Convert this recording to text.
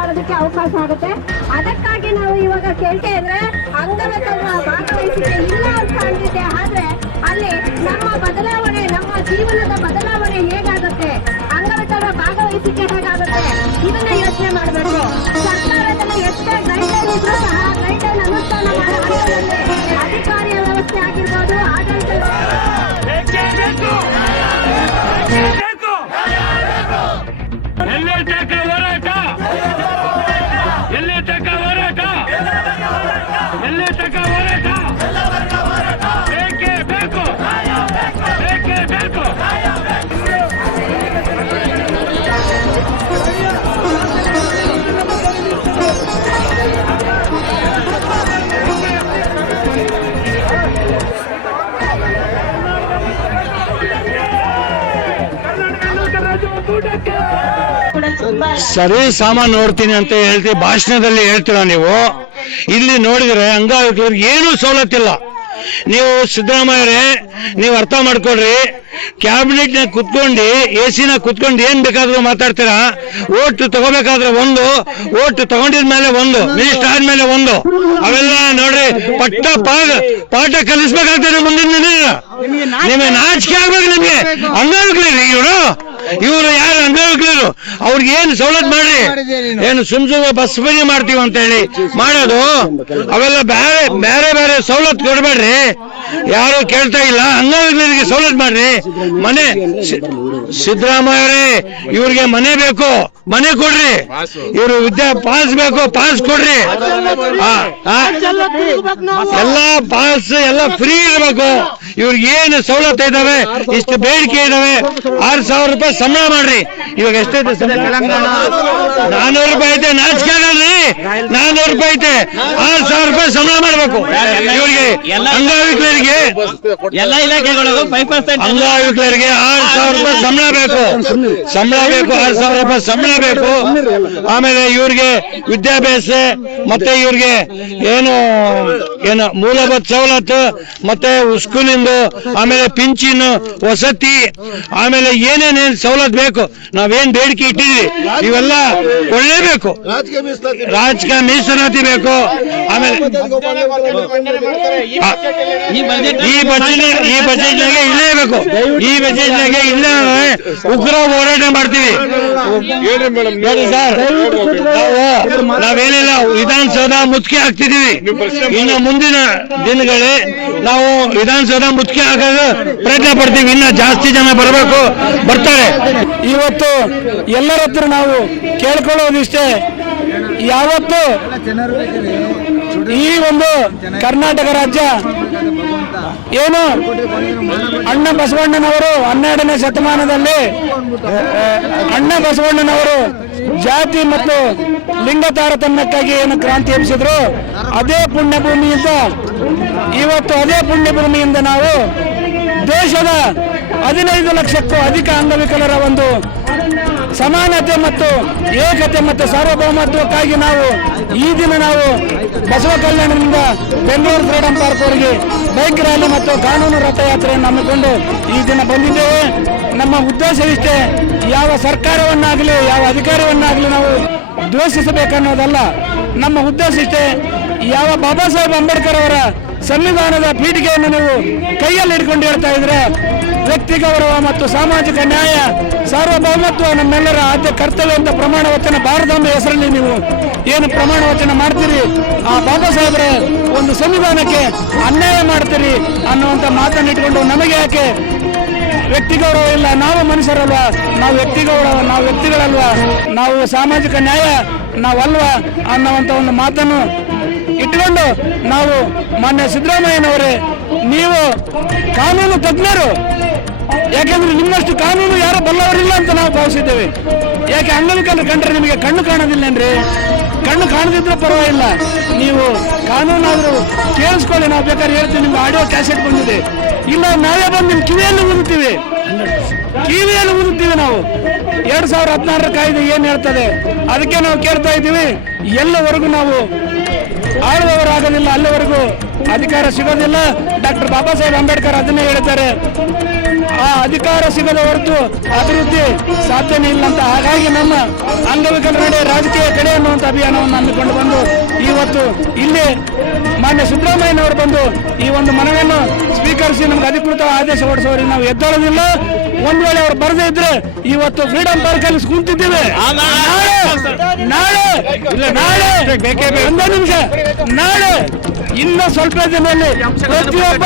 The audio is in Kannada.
ಮಾಡೋದಕ್ಕೆ ಅವಕಾಶ ಆಗುತ್ತೆ. ಅದಕ್ಕಾಗಿ ನಾವು ಇವಾಗ ಕೇಳ್ತಾ ಇದ್ರೆ ಅಂಗವಿಕಲರ ಭಾಗವಹಿಸಿಕೆ ಇಲ್ಲ ಅಂತ ಅಂದಿದೆ. ಆದ್ರೆ ಅಲ್ಲಿ ನಮ್ಮ ಬದಲಾವಣೆ, ನಮ್ಮ ಜೀವನದ ಬದಲಾವಣೆ ಹೇಗಾಗುತ್ತೆ, ಅಂಗವಿಕಲರ ಭಾಗವಹಿಸಿಕೆ ಹೇಗಾಗುತ್ತೆ, ಇದನ್ನ ಯೋಚನೆ ಮಾಡಬೇಕು. ಸರ್ಕಾರದಲ್ಲಿ ಎಷ್ಟೇ ಗೈಡ್ಲೈನ್ ಇದ್ರೂ ಸಹ ಗೈಡ್ಲೈನ್ ಅನುಷ್ಠಾನ ಮಾಡೋ ಅಧಿಕಾರಿಯ ವ್ಯವಸ್ಥೆ ಆಗಿರ್ಬೋದು, ಆಡಳಿತ ಸರಿ ಸಾಮಾನು ನೋಡ್ತೀನಿ ಅಂತ ಹೇಳ್ತೀವಿ, ಭಾಷಣದಲ್ಲಿ ಹೇಳ್ತೀರಾ ನೀವು. ಇಲ್ಲಿ ನೋಡಿದ್ರೆ ಅಂಗವಿಕಲರಿಗೆ ಏನೂ ಸವಲತ್ತಿಲ್ಲ. ನೀವು ಸಿದ್ದರಾಮಯ್ಯರೇ, ನೀವು ಅರ್ಥ ಮಾಡ್ಕೊಳ್ರಿ. ಕ್ಯಾಬಿನೆಟ್ ನ ಕುತ್ಕೊಂಡು AC ಕುತ್ಕೊಂಡು ಏನ್ ಬೇಕಾದ್ರೂ ಮಾತಾಡ್ತೀರಾ. ಓಟ್ ತಗೋಬೇಕಾದ್ರೆ ಒಂದು, ಓಟ್ ತಗೊಂಡಿದ್ಮೇಲೆ ಒಂದು, ಮಿನಿಸ್ಟರ್ ಆದ್ಮೇಲೆ ಒಂದು, ಅವೆಲ್ಲ ನೋಡ್ರಿ ಪಾಠ ಕಲಿಸ್ಬೇಕಾಗ್ತದೆ ಮುಂದಿನ ದಿನ. ನಿಮಗೆ ನಾಚಿಕೆ ಆಗ್ಬೇಕು. ನಿಮ್ಗೆ ಅಂಗವಿಕಲರು ಇವರು ಯಾರು ಅಂಗವಿಕಲರು, ಅವ್ರಿಗೆ ಏನು ಸವಲತ್ತು ಮಾಡ್ರಿ. ಏನು ಸುಮ್ಸುಮ್ಮನೆ ಬಸ್ ಫ್ರೀ ಮಾಡ್ತೀವಿ ಅಂತ ಹೇಳಿ ಮಾಡೋದು, ಅವೆಲ್ಲ ಬೇರೆ ಬೇರೆ ಬೇರೆ ಸವಲತ್ತು ಕೊಡ್ಬೇಡ್ರಿ. ಯಾರು ಕೇಳ್ತಾ ಇಲ್ಲ. ಅಂಗವಿಕಲರಿಗೆ ಸವಲತ್ತು ಮಾಡ್ರಿ. ಮನೆ ಸಿದ್ದರಾಮಯ್ಯವರೇ, ಇವ್ರಿಗೆ ಮನೆ ಬೇಕು, ಮನೆ ಕೊಡ್ರಿ. ಇವರು ಪಾಸ್ ಬೇಕು, ಪಾಸ್ ಕೊಡ್ರಿ. ಎಲ್ಲ ಪಾಸ್ ಎಲ್ಲ ಫ್ರೀ ಇರಬೇಕು. ಇವ್ರಿಗೆ ಏನು ಸವಲತ್ತು ಇದಾವೆ, ಇಷ್ಟು ಬೇಡಿಕೆ ಇದಾವೆ. 6,000 ರೂಪಾಯಿ ಸಂಬಳ ಮಾಡ್ರಿ. ಇವಾಗ ಎಷ್ಟೈತೆ? 400 ರೂಪಾಯಿ ಐತೆ. ನಾಚಿಕೆ ಆಗಲ್ರಿ. 400 ರೂಪಾಯಿ ಐತೆ. 6,000 ರೂಪಾಯಿ ಸಂಬಳ ಮಾಡ್ಬೇಕು ಇವ್ರಿಗೆ. ಅಂಗವಿಕಲರಿಗೆ ಎಲ್ಲ ಇಲಾಖೆಗಳಿಗೂ 5% ಅಂಗವಿಕಲರಿಗೆ 6,000 ರೂಪಾಯಿ ಸಂಬಳ ಬೇಕು. 6,000 ರೂಪಾಯಿ ಸಂಬಳ ಬೇಕು. ಆಮೇಲೆ ಇವ್ರಿಗೆ ವಿದ್ಯಾಭ್ಯಾಸ, ಮತ್ತೆ ಇವ್ರಿಗೆ ಏನು ಮೂಲಭೂತ ಸವಲತ್ತು, ಮತ್ತೆ ಸ್ಕೂಲಿಂದು, ಆಮೇಲೆ ಪಿಂಚಿನ್, ವಸತಿ, ಆಮೇಲೆ ಏನೇನೇನು ಸವಲತ್ತು ಬೇಕು, ನಾವೇನ್ ಬೇಡಿಕೆ ಇಟ್ಟಿದ್ವಿ ಇವೆಲ್ಲ ಕೊಡಲೇಬೇಕು. ರಾಜಕೀಯ ಮೀಸಲಾತಿ ಬೇಕು. ಆಮೇಲೆ ಈ ಬಜೆಟ್ನಾಗೆ ಇಲ್ಲೇಬೇಕು. ಈ ಬಜೆಟ್ನಾಗೆ ಇಲ್ಲೇ ಉಗ್ರ ಹೋರಾಟ ಮಾಡ್ತೀವಿ. ನೋಡಿ ಸರ್, ನಾವೇನಿಲ್ಲ, ವಿಧಾನಸೌಧ ಮುತ್ತಿಗೆ ಹಾಕ್ತಿದೀವಿ. ಇನ್ನು ಮುಂದಿನ ದಿನಗಳೇ ನಾವು ವಿಧಾನಸೌಧ ಮುತ್ತಿಗೆ ಹಾಕೋದು ಪ್ರಯತ್ನ ಪಡ್ತೀವಿ. ಇನ್ನ ಜಾಸ್ತಿ ಜನ ಬರಬೇಕು, ಬರ್ತಾರೆ. ಇವತ್ತು ಎಲ್ಲರ ಹತ್ರ ನಾವು ಕೇಳ್ಕೊಳ್ಳೋದಿಷ್ಟೇ, ಯಾವತ್ತು ಈ ಒಂದು ಕರ್ನಾಟಕ ರಾಜ್ಯ ಏನು ಅಣ್ಣ ಬಸವಣ್ಣನವರು 12ನೇ ಶತಮಾನದಲ್ಲಿ ಅಣ್ಣ ಬಸವಣ್ಣನವರು ಜಾತಿ ಮತ್ತು ಲಿಂಗ ತಾರತಮ್ಯಕ್ಕಾಗಿ ಏನು ಕ್ರಾಂತಿ ಎಬ್ಬಿಸಿದ್ರು, ಅದೇ ಪುಣ್ಯಭೂಮಿಯಿಂದ ಇವತ್ತು ಅದೇ ಪುಣ್ಯಭೂಮಿಯಿಂದ ನಾವು ದೇಶದ 15 ಲಕ್ಷಕ್ಕೂ ಅಧಿಕ ಅಂಗವಿಕಲರ ಒಂದು ಸಮಾನತೆ ಮತ್ತು ಏಕತೆ ಮತ್ತು ಸಾರ್ವಭೌಮತ್ವಕ್ಕಾಗಿ ನಾವು ಈ ದಿನ ನಾವು ಬಸವ ಕಲ್ಯಾಣದಿಂದ ಬೆಂಗಳೂರು ಫ್ರೀಡಂ ಪಾರ್ಕ್ ವರೆಗೆ ಬೈಕ್ ರ್ಯಾಲಿ ಮತ್ತು ಕಾನೂನು ರಥಯಾತ್ರೆಯನ್ನು ಹಮ್ಮಿಕೊಂಡು ಈ ದಿನ ಬಂದಿದ್ದೇವೆ. ನಮ್ಮ ಉದ್ದೇಶ ಇಷ್ಟೇ, ಯಾವ ಸರ್ಕಾರವನ್ನಾಗಲಿ ಯಾವ ಅಧಿಕಾರವನ್ನಾಗಲಿ ನಾವು ದ್ವೇಷಿಸಬೇಕನ್ನೋದಲ್ಲ. ನಮ್ಮ ಉದ್ದೇಶ ಇಷ್ಟೇ, ಯಾವ ಬಾಬಾ ಸಾಹೇಬ್ ಅಂಬೇಡ್ಕರ್ ಅವರ ಸಂವಿಧಾನದ ಪೀಠಿಗೆಯನ್ನು ನೀವು ಕೈಯಲ್ಲಿ ಹಿಡ್ಕೊಂಡು ಹೇಳ್ತಾ ಇದ್ರೆ, ವ್ಯಕ್ತಿ ಗೌರವ ಮತ್ತು ಸಾಮಾಜಿಕ ನ್ಯಾಯ, ಸಾರ್ವಭೌಮತ್ವ ನಮ್ಮೆಲ್ಲರ ಆದ್ಯ ಕರ್ತವ್ಯ ಅಂತ ಪ್ರಮಾಣ ವಚನ ಭಾರತಾಂಬೆ ಹೆಸರಲ್ಲಿ ನೀವು ಏನು ಪ್ರಮಾಣ ವಚನ ಮಾಡ್ತೀರಿ, ಆ ಬಾಬಾ ಸಾಹೇಬರ ಒಂದು ಸಂವಿಧಾನಕ್ಕೆ ಅನ್ಯಾಯ ಮಾಡ್ತೀರಿ ಅನ್ನುವಂಥ ಮಾತನ್ನು ಇಟ್ಕೊಂಡು ನಮಗೆ ಯಾಕೆ ವ್ಯಕ್ತಿ ಗೌರವ ಇಲ್ಲ, ನಾವು ಮನುಷ್ಯರಲ್ವಾ, ನಾವು ವ್ಯಕ್ತಿಗಳಲ್ವಾ, ನಾವು ಸಾಮಾಜಿಕ ನ್ಯಾಯ ನಾವಲ್ವಾ ಅನ್ನುವಂಥ ಒಂದು ಮಾತನ್ನು ಇಟ್ಕೊಂಡು ನಾವು ಮಾನ್ಯ ಸಿದ್ದರಾಮಯ್ಯನವರೇ, ನೀವು ಕಾನೂನು ತಜ್ಞರು, ಯಾಕೆಂದ್ರೆ ನಿಮ್ಮಷ್ಟು ಕಾನೂನು ಯಾರು ಬಲ್ಲವರಿಲ್ಲ ಅಂತ ನಾವು ಭಾವಿಸಿದ್ದೇವೆ. ಯಾಕೆ ಅಂಗವಿಕಲರು ಕಂಡ್ರೆ ನಿಮಗೆ ಕಣ್ಣು ಕಾಣೋದಿಲ್ಲನ್ರಿ? ಕಣ್ಣು ಕಾಣದಿದ್ರೆ ಪರವಾಗಿಲ್ಲ, ನೀವು ಕಾನೂನಾದರೂ ಕೇಳಿಸ್ಕೊಳ್ಳಿ. ನಾವು ಬೇಕಾದ್ರೆ ಹೇಳ್ತೀವಿ, ನಿಮ್ಗೆ ಆಡಿಯೋ ಕ್ಯಾಸೆಟ್ ಬಂದಿದೆ, ಇಲ್ಲ ನಾವೇ ಬಂದು ನಿಮ್ಮ ಕಿವಿಯಲ್ಲಿ ಊದುತ್ತೀವಿ ನಾವು. 2016 ಕಾಯ್ದೆ ಏನ್ ಹೇಳ್ತದೆ ಅದಕ್ಕೆ ನಾವು ಕೇಳ್ತಾ ಇದ್ದೀವಿ. ಎಲ್ಲವರೆಗೂ ನಾವು ಆಳುವವರಾಗೋದಿಲ್ಲ, ಅಲ್ಲಿವರೆಗೂ ಅಧಿಕಾರ ಸಿಗೋದಿಲ್ಲ. ಡಾಕ್ಟರ್ ಬಾಬಾ ಸಾಹೇಬ್ ಅಂಬೇಡ್ಕರ್ ಅದನ್ನೇ ಹೇಳ್ತಾರೆ, ಆ ಅಧಿಕಾರ ಸಿಗದ ಹೊರತು ಅಭಿವೃದ್ಧಿ ಸಾಧ್ಯನೇ ಇಲ್ಲ ಅಂತ. ಹಾಗಾಗಿ ನಮ್ಮ ಅಂಗವಿಕಲರ ನಡೆ ರಾಜಕೀಯ ಕಡೆ ಅನ್ನುವಂಥ ಅಭಿಯಾನವನ್ನು ಹಮ್ಮಿಕೊಂಡು ಬಂದು ಇವತ್ತು ಇಲ್ಲಿ ಮಾನ್ಯ ಸಿದ್ದರಾಮಯ್ಯನವರು ಬಂದು ಈ ಒಂದು ಮನವಿಯನ್ನು ಸ್ವೀಕರಿಸಿ ನಮ್ಗೆ ಅಧಿಕೃತ ಆದೇಶ ಹೊರಡಿಸೋರಿಗೆ ನಾವು ಎದ್ದೇಳೋದಿಲ್ಲ. ಒಂದ್ ವೇಳೆ ಅವ್ರು ಬರದೇ ಇದ್ರೆ ಇವತ್ತು ಫ್ರೀಡಂ ಪಾರ್ಕ್ ಅಲ್ಲಿ ಕುಂತಿದ್ದೇವೆ. ನಾಳೆ ಒಂದೇ ನಿಮಿಷ, ನಾಳೆ ಇನ್ನು ಸ್ವಲ್ಪ ದಿನದಲ್ಲಿ ಪ್ರತಿಯೊಬ್ಬ